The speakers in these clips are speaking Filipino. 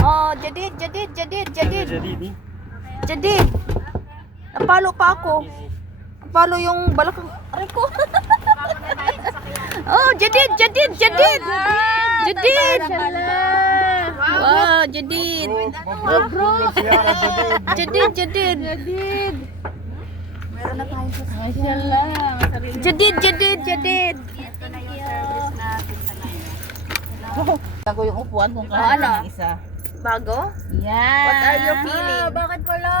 Oh, jadid. nih. Jadid. Napalo pa ako. Napalo yung balakang aray ko. Oh, jadid. Jadid. Wow, jadid. Oh, bro. Jadid. Meron na tayo sa Mashallah. Masarili. Jadid. Ito na yung service natin sa ngayon. Ako yung upuan kung ano? kaya ng isa. Bago? Yan. What are you feeling? Bakit pala?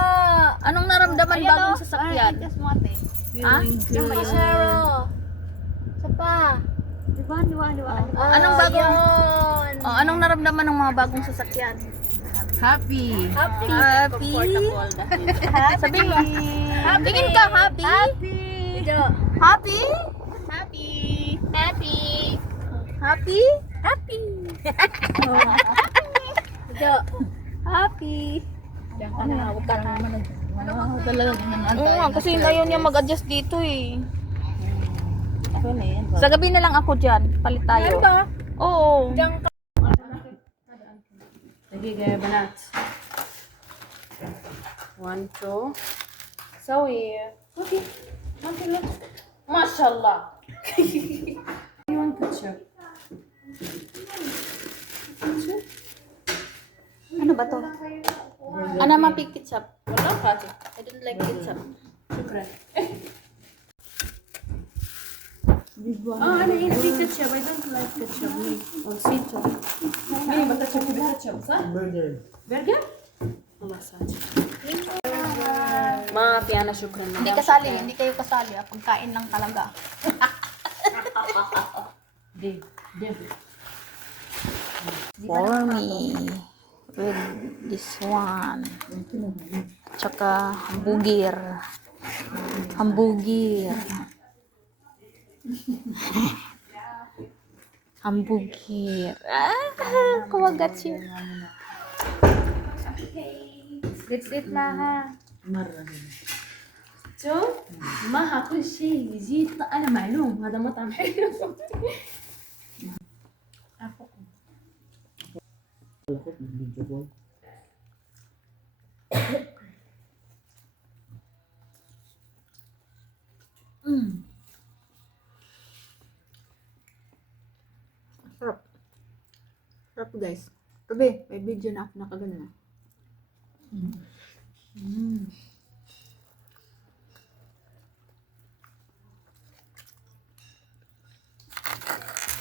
Anong naramdaman bagong sasakyan? Just mo ate. Ah? Yung kay Shero. Isa pa. Diba? Anong bagong anong naramdaman ng mga bagong sasakyan? Happy. Happy. Sabi mo. Tingin ka happy? Happy? Happy? Happy. Huwag ka naman talaga. Oo nga, kasi ayaw niya mag-adjust dito eh. Ako na yan. Sa gabi na lang ako dyan. Palit tayo. Oo. Sige, gaya banat. 1, 2. Sawi. Okay. Mashallah. You want ketchup? Ano ba to? Ano mapi ketchup? Wala ka. I don't like ketchup. Shukran. أنا عندي كاتشب. I don't like ketchup. Or sweet sauce. مين بكاتشب بكاتشب صح؟ برجر؟ الله يسعدك. ما في أنا شكرا. Hindi kayo kasali. Pagkain lang talaga. دي For me. With this one. Tsaka hambugir. Hambugir. Kumagat siya. سكت لها مرة. شوف معها كل شيء يزيد. أنا معلوم هذا مطعم حلو. Sarap guys. Tabi, may video na ako nakagana.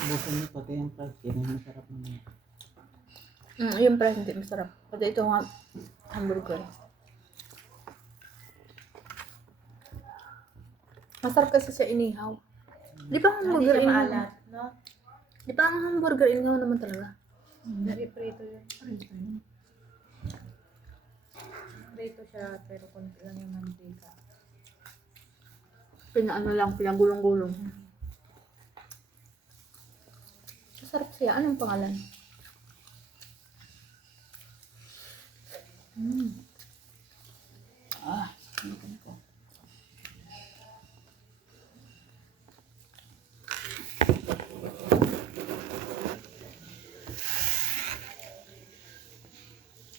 Bukan nih pakai yang fresh, yang masarap naman. Yung price hindi masarap. Pati ito nga hamburger. Masarap kasi siya inihaw. Di ba ang hamburger inihaw? no? Di ba ang hamburger inihaw naman talaga? Dari prito yun. Prito siya, pero konti lang yung mantika. Pinaano lang, pinagulong-gulong. Masarap siya. Anong pangalan?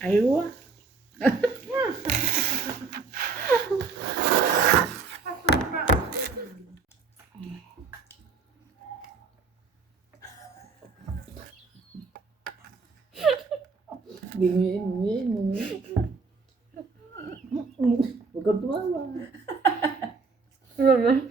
Aywa. Dingin. Huwag kang tumawa. Ano